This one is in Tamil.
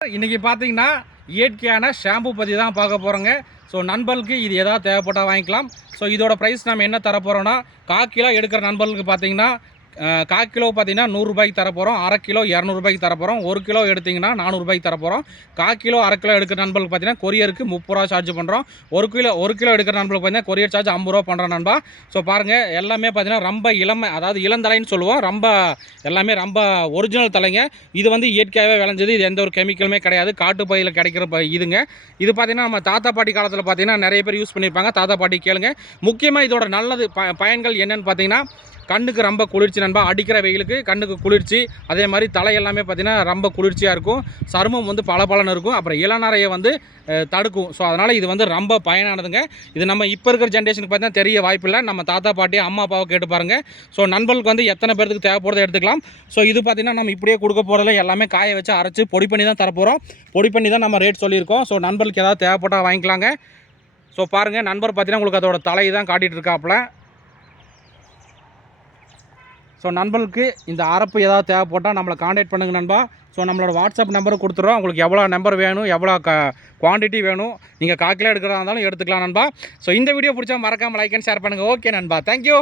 இன்றைக்கி பார்த்தீங்கன்னா இயற்கையான ஷாம்பு பற்றி தான் பார்க்க போகிறோங்க ஸோ நண்பர்களுக்கு இது எதாவது தேவைப்பட்டால் வாங்கிக்கலாம். ஸோ இதோட ப்ரைஸ் நம்ம என்ன தர போகிறோன்னா கிலோ எடுக்கிற நண்பர்களுக்கு பார்த்தீங்கன்னா கா கிலோ பார்த்தீங்கன்னா நூறுரூபாய்க்கு தர போகிறோம் அரை கிலோ இரநூறுபாய்க்கு தர போகிறோம் ஒரு கிலோ எடுத்திங்கன்னா நானூறுபாய்க்கு தர போகிறோம் கா கிலோ அரை கிலோ எடுக்கிற நண்பர்களுக்கு பார்த்தீங்கன்னா கொரியருக்கு முப்பது ரூபா சார்ஜ் பண்ணுறோம் ஒரு கிலோ ஒரு கிலோ எடுக்கிற நண்பர்களுக்கு பார்த்தீங்கன்னா கொரியர் சார்ஜ் ஐம்பது ரூபா பண்ணுறோம் நண்பா. ஸோ பாருங்கள் எல்லாமே பார்த்தீங்கன்னா ரொம்ப இளமை அதாவது இளந்தலைன்னு சொல்லுவோம். ரொம்ப எல்லாமே ரொம்ப ஒரிஜினல் தலைங்க. இது வந்து இயற்கையாகவே விளைஞ்சது. இது எந்த ஒரு கெமிக்கலுமே கிடையாது. காட்டு பயிரில் கிடைக்கிற ப இதுங்க. இது பார்த்தீங்கன்னா நம்ம தாத்தா பாட்டி காலத்தில் பார்த்தீங்கன்னா நிறைய பேர் யூஸ் பண்ணியிருப்பாங்க. தாத்தா பாட்டி கேளுங்க. முக்கியமாக இதோட நல்லது ப பயன்கள் என்னென்னு பார்த்தீங்கன்னா கண்ணுக்கு ரொம்ப குளிர்ச்சி நண்பா. அடிக்கிற வெயிலுக்கு கண்ணுக்கு குளிர்ச்சி. அதே மாதிரி தலை எல்லாமே பார்த்தீங்கன்னா ரொம்ப குளிர்ச்சியாக இருக்கும். சருமம் வந்து பளபளன்னு இருக்கும். அப்புறம் இளநறையை வந்து தடுக்கும். ஸோ அதனால் இது வந்து ரொம்ப பயனானதுங்க. இது நம்ம இப்போ இருக்கிற ஜென்ரேஷனுக்கு பார்த்தீங்கன்னா தெரிய வாய்ப்பில்லை. நம்ம தாத்தா பாட்டி அம்மா அப்பாவை கேட்டு பாருங்கள் ஸோ நண்பர்களுக்கு வந்து எத்தனை பேருக்கு தேவைப்படுறதை எடுத்துக்கலாம். ஸோ இது பார்த்தீங்கன்னா நம்ம இப்படியே கொடுக்க போகிறதில்ல எல்லாமே காய வச்சு அரைச்சி பொடி பண்ணி தான் தரப்போகிறோம் பொடி பண்ணி தான் நம்ம ரேட் சொல்லியிருக்கோம். ஸோ நண்பர்களுக்கு ஏதாவது தேவைப்பட்டால் வாங்கிக்கலாங்க. ஸோ பாருங்கள் நண்பர் பார்த்தீங்கன்னா உங்களுக்கு அதோட தலை தான் காட்டிகிட்டு இருக்காப்புல. ஸோ நண்பர்களுக்கு இந்த அரப்பு ஏதாவது தேவைப்பட்டால் நம்மளை காண்டாக்ட் பண்ணுங்க நண்பா. ஸோ நம்மளோட வாட்ஸ்அப் நம்பர் கொடுத்துறோம். உங்களுக்கு எவ்வளோ நம்பர் வேணும் எவ்வளோ க குவான்டிட்டி வேணும் நீங்கள் காக்கிலே எடுக்கிறதா இருந்தாலும் எடுத்துக்கலாம் நண்பா. ஸோ இந்த வீடியோ பிடிச்சா மறக்காமல் லைக் அண்ட் ஷேர் பண்ணுங்கள் ஓகே நண்பா. Thank you